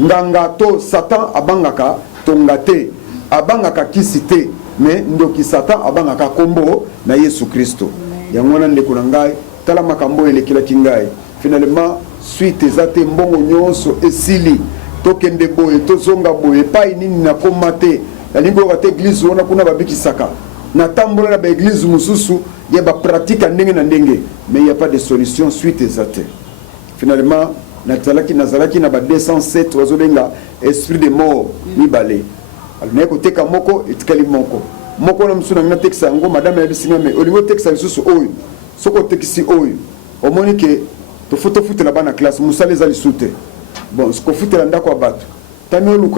nganga to Satan abangaka tonga te abangaka kisi te mais ndoki Satan abangaka kombo na Yesu Kristo yango wana ndeko na ngai tala makambo elekelaki ngai finalement suite ezate mbongo nyonso esili tokende boye tozonga boye pai nini nakoma te nalingi oyoka te église wana kuna babikisaka natambola na baéglise mosusu ya bapratique ndenge na ndenge mais il y a pas de solution suite ezate finalement nazalaki na ba 207 wazobenga esprit de mort mibale naye koteka moko etikali moko na mosusu na mina tekisa yango madame yabisinga me olingo tekisa lisusu oyo soko otekisi oyo omoni ke tofutela bana classe musala eza lisu te bon sikofutela ndako ya bato tami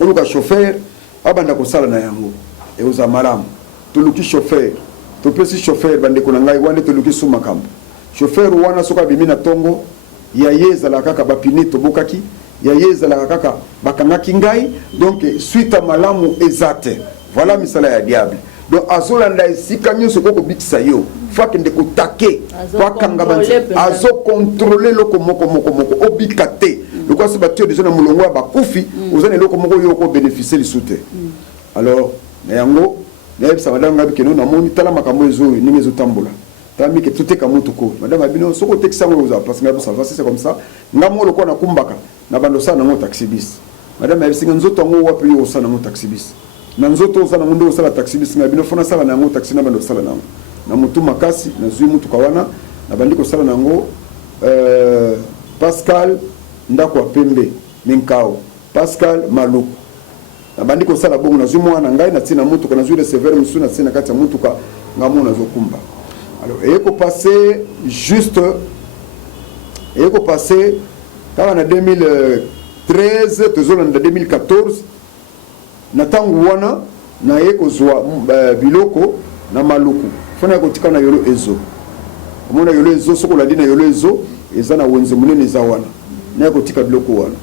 oluka chauffeur abanda kosala na yango eoza malamu toluki chauffeur topesi chauffeur bandeko na ngai wana toluki su makambo chauffeur wana soki abimi na ntongo ya ye ezalaka kaka bapine tobokaki ya ye ezalaka kaka bakangaki ngai donc suite a malamu eza te voilà misala ya diable donc azolanda esika nyonso kokobikisa yo fakende kotake kwakanga azokontrole loko moko obika te lokwasi batio deja na molongo ya bakufi oza na eloko moko yo okobénéficie lisu te alors na yango nayebisa madame ngabi keno namoni tala makambo ezoyo ndenge ezotambola tami ke tuteka motuko madame abino soko tekisa ngo oza parce que ça va c'est comme ça ngamo lokwa na kumbaka na bando sana ngo taxi bis madame abisinga nzoto ngo wapi yo sana ngo taxi bis na nzoto sana ngo ndo sala taxi bis ngabino fona sala na ngo taxi na bando sala nango na mutu makasi na zui mutu kawana na bandiko sala nango Pascal ndako apembe minkao Pascal Maluku na bandiko sala bongo na zui mwana ngai na tina mutu kana zui le sévère musu na tina kati ya mutu ka ngamo na zokumba. Alors eko passé juste eko passé quand en 2013 toujours en 2014 na tangu wana na eko zwa biloko na Maluku fona kotika na yolo ezo omona yolo ezo soko la dina yolo ezo eza na wenze munene za wana na kotika biloko wana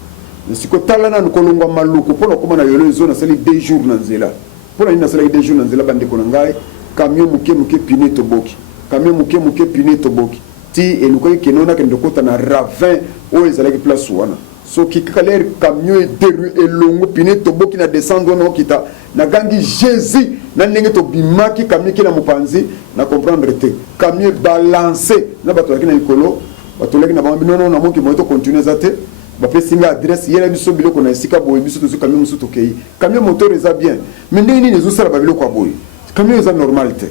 siko tala na kolongwa Maluku pona koma na yolo ezo na sali 2 jours na nzela pona ina sali 2 jours na nzela bandeko na ngai camion muke pine toboki camion muke pine toboki ti elukai kenona kende kota na ravin o ezalaki place wana soki kaler camion deru elongo pine to boki na descendre no kita na gangi Jésus na ndenge to bimaki camion ki na mopanzi na comprendre te camion balancer na bato yakina ikolo bato leki na bango non na moki moto continuer zate ba pesinga adresse yela biso biloko na esika boye biso to camion musu to kei camion moteur eza bien mais ndenge nini zo sala ba biloko aboye camion eza normalité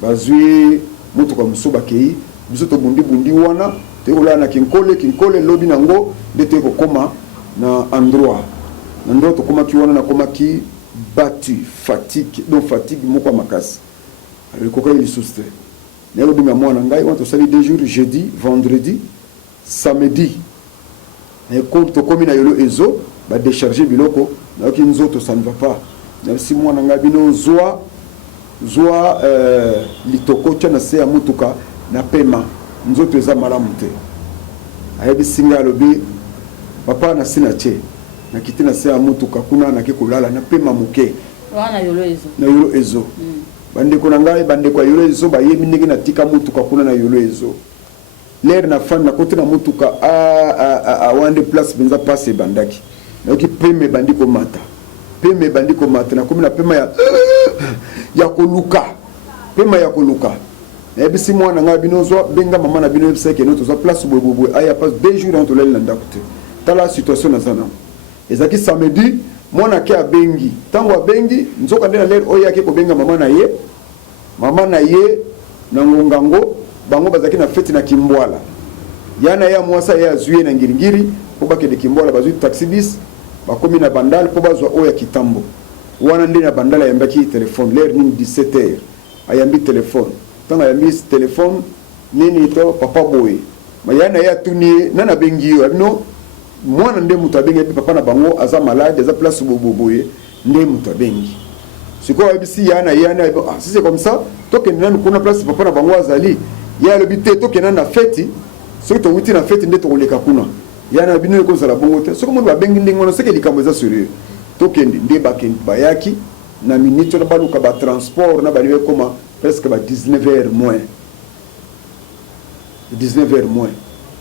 bazui mutu kwa musu ba kei biso to bundi wana te ola na kinkole lobi nango ndete ko koma na endroit to koma ki wana na koma ki battu fatigue donc fatigue moko makasi alors ko kay li suste ne obi na mwana ngai on to sali 2 jours jeudi vendredi samedi et comme to komi na yolo ezo ba décharger biloko na ki nzoto ça ne va pas même si mwana ngai bino zoa litoko tena se ya mutuka na pema nzoto eza malamu te ayebi singa alobi papa na sina che na kiti na se ya mutuka kuna na kikolala na pema muke wana yolo ezo bandeko na ngai bandeko ya yolo ezo bayebi ndenge na tika mutuka kuna na yolo ezo l'air na fan na kote na mutuka a wande place benza passe bandaki na ki peme bandiko mata na komi na pema ya koluka et si moi na bino zo benga mama na bino ebisa ke no to zo place bobo aya passe 2 jours entre le landa côté ta la situation na sana ezaki samedi moi na ke abengi tango abengi nzoka ndena lere oya ke ko benga mama na ye na ngongango bango bazaki na fete na Kimbwala yana ya mwasa ya zuye na ngiringiri po bake de Kimbwala bazui taxi bis bakomi na bandal po bazwa oya Kitambo wana ndena bandala yambaki telefone lere ni 17h ayambi telefone tanga yambi telefone nini to papa boy mayana ya tuni nana bengi yo no mwana nde mutu abengi papa na bango aza malade aza place boboye nde mutu abengi siko abisi yana si c'est comme ça to ke nana kuna place papa na bango azali ya le bité to ke nana fête so to wuti na fête nde to koleka kuna yana bino ko zala bongo te soko mo ba bengi ndingo no seke likambo za sérieux to ke nde bayaki na minute na baluka ba transport na baliwe koma presque ba 19h moins 19h moins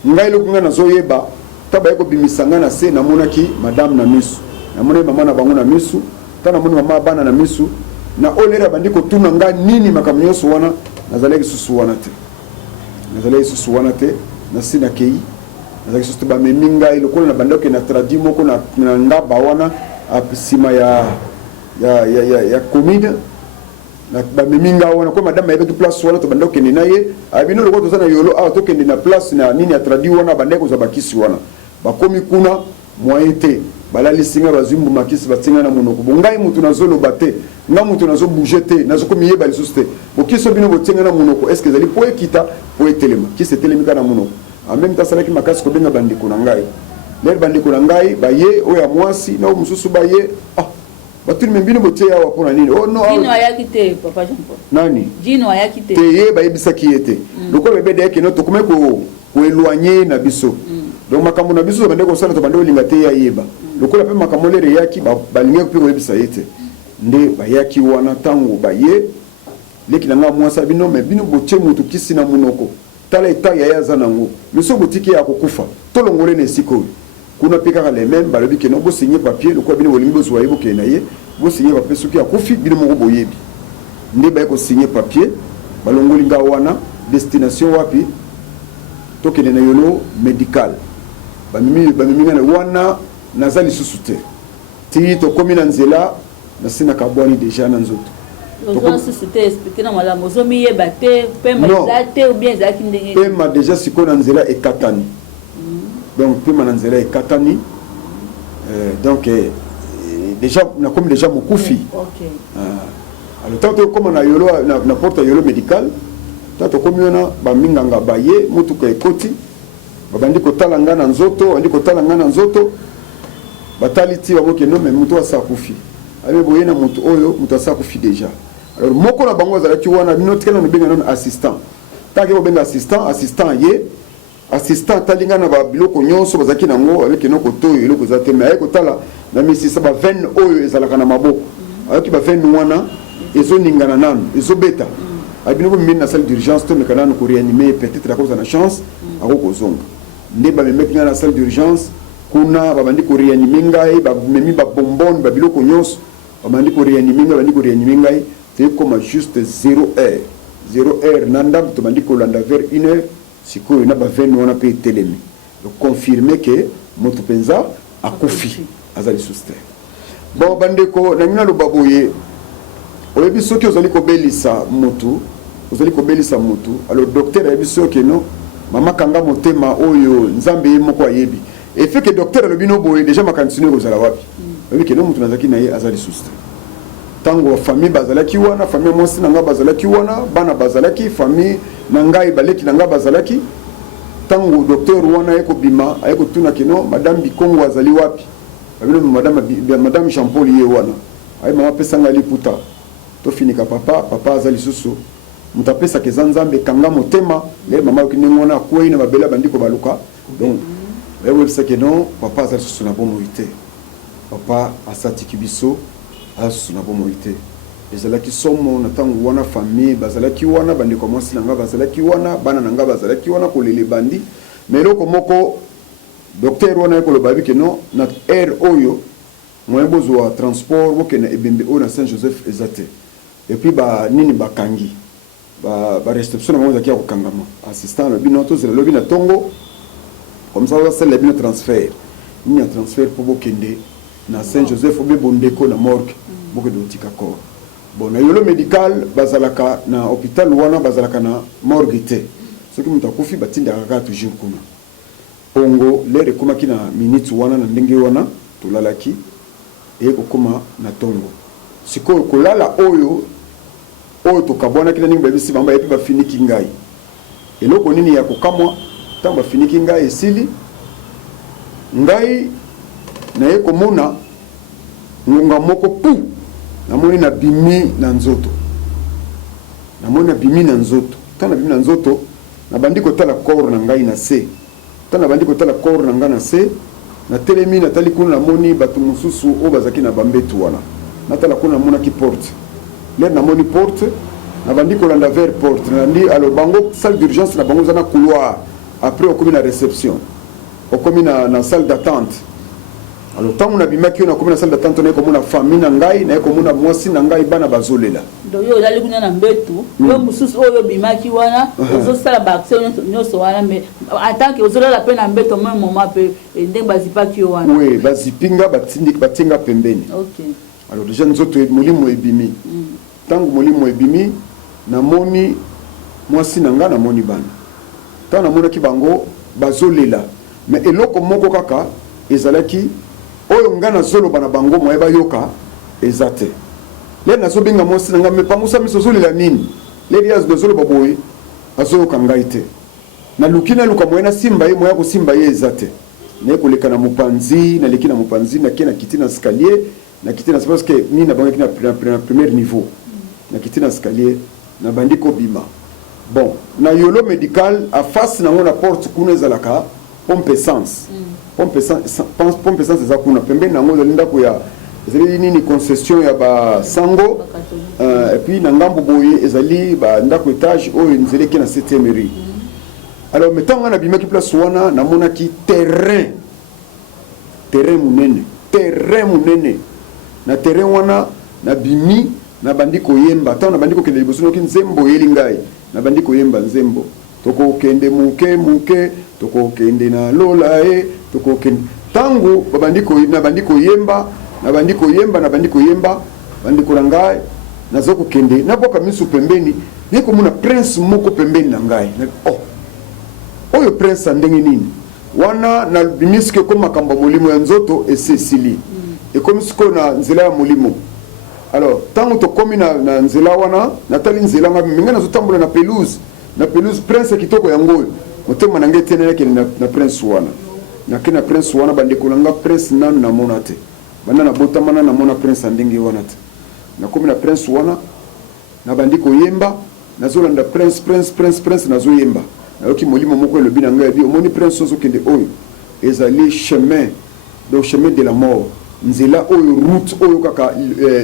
ngai lokunga na zoyeba taba yako bimisanga na se na monaki madame na misu na mona mama na bango na misu tana mona mama bana na misu na olera bandiko tuna nga nini makamnyoso wana nazaleki susu wana te na sina kei nazaleki susu ba meminga ilokolo na bandoko na tradimo ko na ngaba wana apsima ya komide na ba meminga wana ko madame yebe tu place wana to bandoko ni naye abino loko to sana yolo to kende na place na nini ya tradi wana bandeko za bakisi wana bakomi kuna moyete balali singa bazumbu makisi batsinga na monoko bongai mutu nazolo bate nga mutu nazo bouger te nazo komi yeba lisusu te bokiso bino botsinga na monoko est-ce que zali po ekita po etelema ki se telemi kana monoko en même temps salaki makasi ko benga bandiko na ngai ler bandiko na ngai baye oya mwasi na mususu baye batuni membino botie yawa pona nini oh no jino ayaki te papa Jean Paul nani jino ayaki te te ye bayebisa ki yete loko bebe de ke no to kuma ko éloigner na biso donc makambo na biso bande ko sala to bande olinga te ya yeba loko la pe makambo lere yaki balinga ko yebisa yete nde bayaki wana tango baye leki na nga mwasa bino me bino botie mutu kisi na munoko tala eta ya yaza nango biso botiki ya kokufa to longole ne siko kuna pika les mêmes balobi ke no bo signer papier le ko bino bolingi bozwa yebo ke na ye bo signer papier soki akufi bino moko boyebi nde ba ko signer papier balongoli nga wana destination wapi to ke na yolo médical ba mimi na wana nazali susute ti to komi na nzela na sina kabwani déjà na nzoto to ko susute expliquer na mala mozo mi yeba te pe mazate ou bien zaki ndenge pe ma déjà siko na nzela ekatani donc puis mananzela et katani donc déjà na comme déjà mokufi OK alors tant comme na yolo na porte yolo médical tant comme yona ba minganga baye mutuka ekoti babandi ko talanga na nzoto andi ko talanga na nzoto bataliti ba boke no mais mutu asa kufi abe boye na mutu oyo mutu asa kufi déjà alors moko na bango za ki wana binotikana no benga non assistant tant que bo benga assistant ye assistant talinga na ba biloko nyonso bazaki nango avec enoko toyo eloko za teme ayeko tala na misisa ba 20 oyo ezalaka na maboko ayaki ba 20 wana ezo ningana nanu ezo beta abino ko mimi na salle d'urgence to mekana ko réanimer peut-être à cause de la chance ako kozonga nde ba memekinga na salle d'urgence kuna babandi ko réanimer ngai ba memi ba bonbon ba biloko nyonso babandi ko réanimer ngai c'est comme juste 0 heure 0 heure nanda to bandi ko landa vers 1 heure sikoyo na ba 20 wana pe telemi donc confirmer que moto penza akufi azali suster bon bandeko na ngina lo baboye oyebi soki ozali ko belisa moto alors docteur ayebi soki no mama kanga motema oyo nzambe ye moko ayebi et fait que docteur le bino boye déjà makantisine kozala wapi oyebi ke no moto nazaki na ye azali suster tango famille bazalaki wana famille mwasi nanga bazalaki wana bana bazalaki famille nangai baleki nanga bazalaki tango docteur wana yeko bima ayeko tuna kino madame Bikongo azali wapi babino madame Jean Paul ye wana ay mama pesanga liputa to finika papa azali susu mutapesa ke zanzambe kanga motema le mama yokinengona kwei na babela bandiko baluka donc ewe sake non papa azali susu na bomo ite papa asati kibiso asuna bomo ite ezalaki somo na tango wana famille bazalaki wana bandi commencer nanga bazalaki wana bana nanga bazalaki wana kolele bandi mais loko moko docteur wana ko lobabi ke non na air oyo moyen bozo transport bokena ebembe o na Saint Joseph ezate et puis ba nini bakangi ba réception na moza kia kokangama assistant le binoto zela lobi na tongo comme ça c'est le bino transfert ni un transfert pour bokende na Saint Joseph obe bondeko na morgue boko de tika corps bon na yolo médical bazalaka na hôpital wana bazalaka na morgue te soki muta kufi batinda kaka toujours kuna pongo lere kuma kina minutes wana na ndenge wana tulalaki e kokoma na tongo siko kolala oyo to kabona kina ningi babisi bamba epi ba finiki ngai eloko nini ya kokamwa tamba finiki ngai esili ngai na ye komona ngonga moko pu namoni na bimi na nzoto tana bimi na nzoto na bandiko tala corps na ngai na se tana bandiko tala corps na ngai na se na telemi na tali kuna namoni batu mususu o bazaki na bambetu wana na tala kuna mona ki porte le na moni porte na bandiko landa vers porte na ndi alors bango salle d'urgence na bango zana couloir après au na réception au na salle d'attente alors tant on a bimaki on a comme na salle d'attente on est comme na famille na ngai na comme na mwasi na ngai bana bazolela donc yo dali kuna na mbetu yo mususu oyo bimaki wana ozo sala ba action nyoso wana mais en tant que ozolela pe na mbetu même moment pe ndenge bazipaki yo wana oui bazipinga batinga pembeni OK alors déjà nzoto molimo ebimi tango molimo ebimi na moni mwasi na nga na moni bana tant na mona ki bango bazolela mais eloko moko kaka ezalaki oyo nga na zolo bana bango moyeba yoka ezate le na zobinga mwasi na nga me pangusa miso zolela nini le riaz de zolo baboy azo kangaite na lukina luka moyena simba ye moya ko simba ye ezate ne ko lekana mupanzi na lekina mupanzi na kena kitina escalier na kitina parce que ni na bango kina premier niveau na kitina escalier na bandiko bima bon na yolo médical a face na ngona porte kuna zalaka pompe essence pompe essence za kuna pembeni na ngoza linda ko ya ezali nini concession ya ba sango et puis na ngambo boye ezali ba ndako étage oyo nzele ki na 7e rue alors mettons na bimaki place wana na mona ki terrain munene na terrain wana na bimi na bandiko yemba tant na bandiko kende liboso ki nzembo yelingai na bandiko yemba nzembo toko kende muke toko kende na lola toko kende tango babandiko na bandiko yemba bandiko langai nazoko kende na boka misu pembeni niko muna prince moko pembeni na ngai oyo prince ndenge nini wana na bimiske ko makamba molimo ya nzoto esesili ekomisiko na nzela ya molimo alors tango to komi na nzela wana natali nzela ngabi minga nazotambola na pelouse prince kitoko yango motema na ngete na prince wana na prince wana bandeko langa prince nanu na monate bana na botamana na mona prince ndenge wana te na komi na prince wana na bandiko yemba nazolanda prince nazo yemba na yoki molimo moko elobi na ngai bi omoni prince ozo kende oyo ezali chemin de la mort nzela oyo route oyo kaka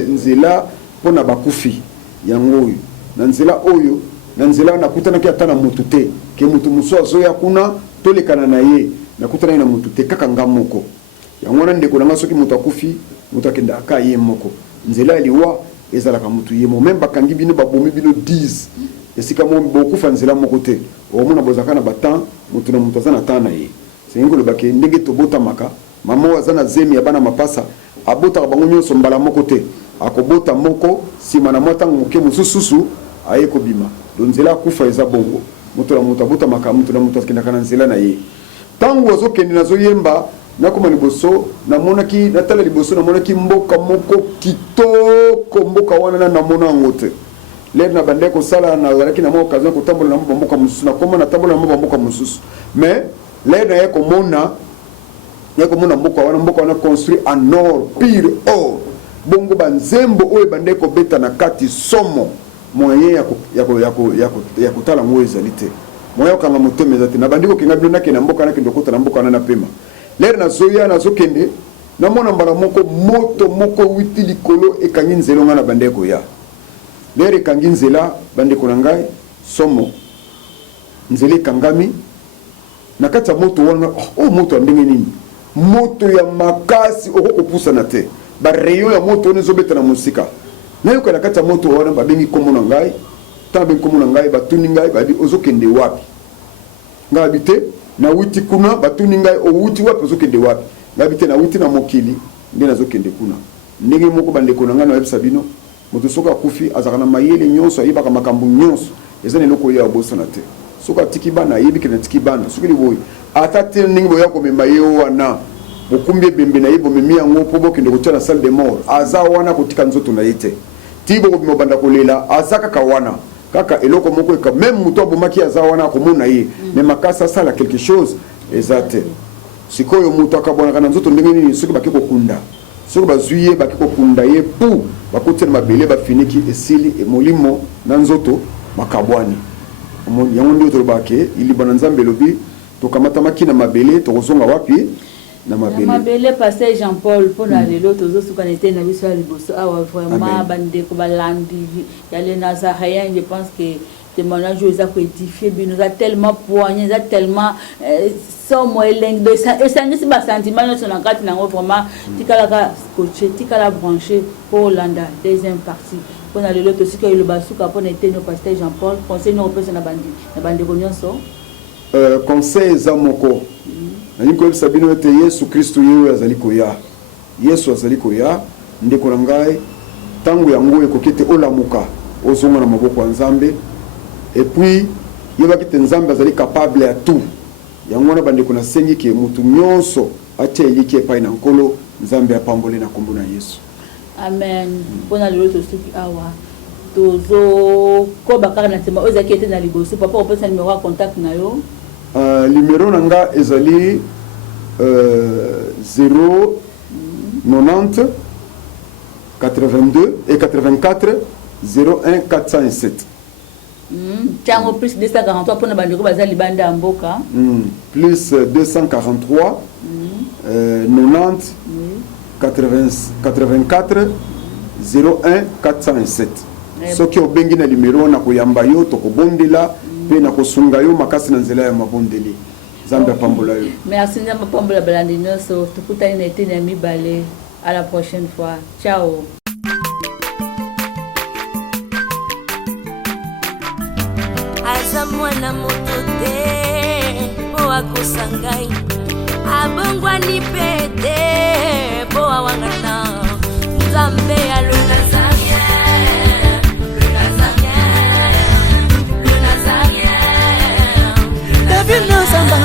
nzela pona bakufi yango oyo na nzela nakutana ki ata na mutu te ke mutu muso azoya kuna tolekana na ye nakutana na mutu te kaka nga moko yangwana ndeko nanga soki mutu akufi mutu akenda aka ye moko nzela liwa ezalaka mutu ye mo même bakangi bino babomi bino 10 esika mo bokufa nzela moko te omona bozaka na batan mutu na mutu azana tana ye sengo le bake ndenge tobota maka mama azana zemi ya bana mapasa abota bango nyonso mbala moko te akobota moko sima na mota moke musususu aye kobima do nzela akufa eza bongo mutu na mutu abota maka mutu na mutu akenda kana nzela na ye tango azokende nazo yemba nakoma liboso namonaki natala liboso namonaki mboka moko kitoko mboka wana namona yango te lere na bande kosala nazalaki na mwa occasion kotambola na mboka mosusu nakoma natambola na mboka mosusu mais lere na ye komona mboka wana construit en or pire or bongo banzembo oyo bande kobeta na kati somo moyen ya kotala ngo ezali te moyen okanga motema eza te na bandi kokenga bino nakende na mboka nakende okota na mboka wana na pema lere nazoya nazokende namona mbala moko moto moko witi likolo ekangi nzela nga na bandeko ya lere ekangi nzela bandeko na ngai somo nzela ekangami na kati ya moto wana moto ya ndenge nini moto ya makasi okokopusana te bareyo ya moto wana ezobeta na mosika nayoka na kati ya moto wana babengi kombo na ngai ntango bengi kombo na ngai batuni ngai babi ozokende wapi ngai abi te na witi kuna batuni ngai owuti wapi ozokende wapi ngai abi te na witi na mokili nde nazokende kuna ndenge moko bandeko na ngai na yebisa bino moto soki akufi azalaka na mayele nyonso ayebaka makambo nyonso eza na eloko oyo abosana te soki atiki bana ayebiki na tiki bana soki liboyi ata te ndenge boya komema ye wana bokumbi ebembe na ye bomemi yango mpo bokende kotia na salle de mort aza wana kotika nzoto na ye te ti bokobima banda kolela aza kaka wana kaka eloko moko eka même moto abomaki aza wana akomona ye mais makasi asala quelque chose eza te sikoyo moto akabwanaka na nzoto ndenge nini soki baki kokunda soki bazwi ye baki kokunda ye pu bakotia na mabele bafiniki esili molimo na nzoto makabwani yango nde tolobake iliba na nzambe elobi tokamatamaki na mabele tokozonga wapi na mabele pasteur Jean Paul pona lelo tozosuka na tena biso ya liboso awa vraiment bandeko balandi ya les Nazaréens je pense que témoignage eza ko édifier bino za tellement poignant za tellement somo eleng de ça et ça nisi ba sentiment no na kati nango vraiment tikala ka coacher tikala brancher pour Landa deuxième partie pona lelo tosika ile basuka pona tena pasteur Jean Paul conseil no repose na bandeko nyonso conseil za moko nani ko sabino te Yesu Kristo yewe azali koya Yesu azali koya ndeko na ngai tango yango ekokete olamuka ozonga na maboko ya Nzambe et puis yebaki te Nzambe azali capable ya tout yango na bandeko na sengi ke mutu nyonso atia eliki epai na nkolo Nzambe apambole na kombo na Yesu amen pona lelo tosuki awa tozo ko bakara na tema ozaki ete na liboso papa opesa numéro ya contact na yo numéro nanga ezali 0 90 82 et 84 01 407 Tiango plus 243 pour bandeko bazali banda mboka plus 243 90 84 01 407 soki obengi na numéro na koyamba yo tokobondela pe na kosunga yo makasi na nzela ya mabondeli Nzambe apambola yo. Merci Nzambe apambola balandi nyonso tukutani na eteni ya mibale. À la prochaine fois. Ciao. Aza mwana moto te po akosangai abongwani pete po awangana Nzambe ya le Nazarien David Nzamba